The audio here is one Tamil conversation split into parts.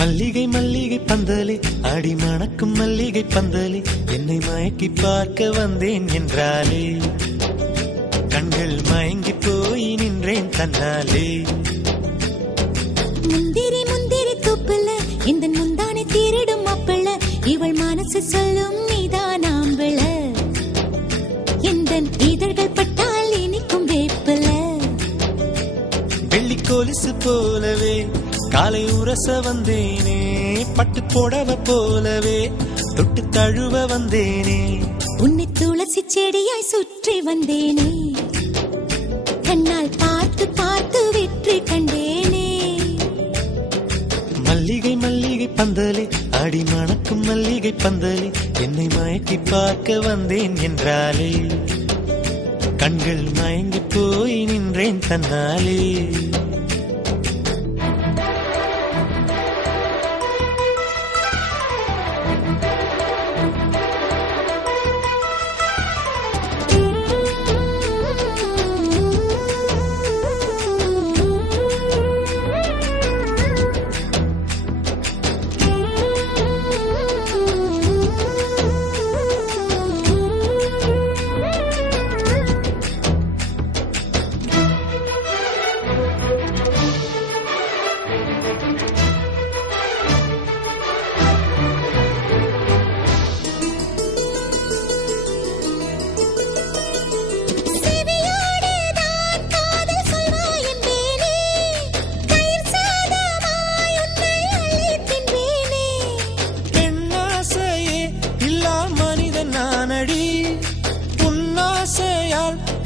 மல்லிகை மல்லிகை பந்தலே அடி மணக்கும் மல்லிகை பந்தலே என்னை மயக்கி பார்க்க வந்தேன் என்றாலே கண்கள் மயங்கி போய் நின்றேன் தன்னாலே. முந்திரி முந்திரி தூப்புல இந்த முந்தானை தீரிடும் மாப்பிள்ள இவள் மனசு சொல்லும் நீதான் ஆம்பிள எந்த இதழ்கள் பட்டால் இனிக்கும் வேப்பில. வெள்ளி கொலுசு போலவே காலை உரச வந்தேனே பட்டு புடவ போலவே தொட்டு தழுவ வந்தேனே உன்னை துளசி செடியாய் சுற்றி வந்தேனே கண்ணால் பார்த்து பார்த்து வெற்றி கண்டேனே. மல்லிகை மல்லிகை பந்தலே அடி மணக்கும் மல்லிகை பந்தலே என்னை மயக்கி பார்க்க வந்தேன் என்றாலே கண்கள் மயங்கி போய் நின்றேன் தன்னாலே.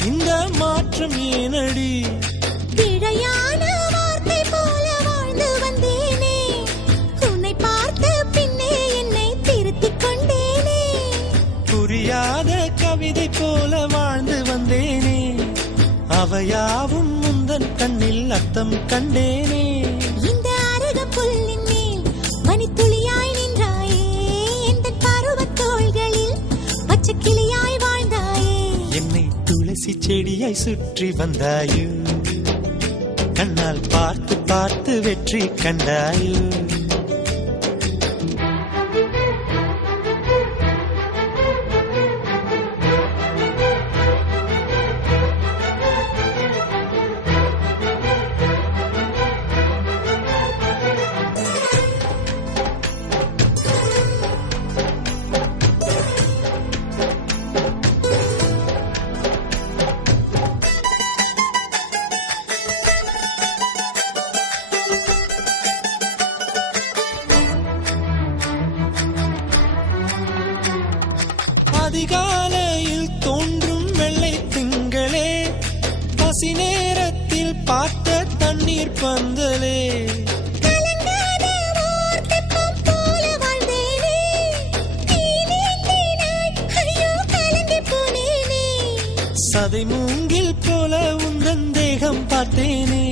இந்த மாற்றம் ஏனடி பிழையான வார்த்தை போல வாழ்ந்து வந்தேனே உன்னை பார்த்த பின்னே என்னை திருத்திக் கொண்டேனே. புரியாத கவிதை போல வாழ்ந்து வந்தேனே அவையாவும் முந்தன் கண்ணில் அர்த்தம் கண்டேனே. இந்த அருக புல்லின் மேல் பனித்துளியாய் நின்றாயே எந்த பருவத் தோள்களில் பச்சை கிளியாய் வாழ்ந்தாயே என்னை துளசி செடியாய் சுற்றி வந்தாயோ கண்ணால் பார்த்து பார்த்து வெற்றி கண்டாயோ. அதிகாலையில் தோன்றும் வெள்ளை திங்களே பசி நேரத்தில் பார்த்த தண்ணீர் பந்தலே சதை மூங்கில் போல உந்தன் தேகம் பார்த்தேனே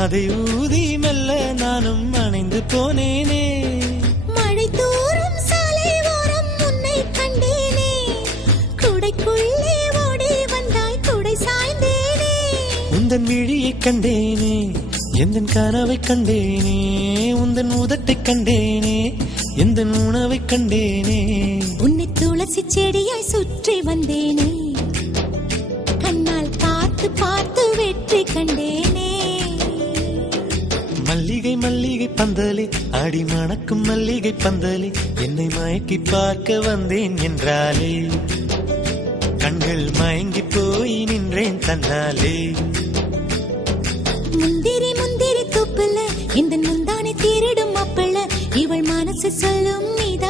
அதை ஊதி மெல்ல நானும் அணைந்து போனேனே. மழை தூரும் சாலை ஓரம் உன்னை கண்டேனே குடைக்குள்ளே ஓடி வந்தாய் குடை சாய்ந்தேனே. உந்தன் விழியை கண்டேனே எந்தன் கனவை கண்டேனே உந்தன் உதட்டை கண்டேனே எந்தன் உணவை கண்டேனே. உன்னை துளசி செடியாய் சுற்றி வந்தேனே கண்ணால் பார்த்து பார்த்து வெற்றி கண்டேனே. மல்லிகை மல்லிகை பந்தலே அடி மணக்கும் மல்லிகை பந்தலே என்னை மயக்கி பார்க்க வந்தேன் என்றாலே கண்கள் மயங்கி போய் நின்றேன் தன்னாலே. முந்திரி முந்திரி தூப்புல இந்த முந்தானை தீரிடும் மாப்பிள்ள இவள் மனசு சொல்லும் நீதான்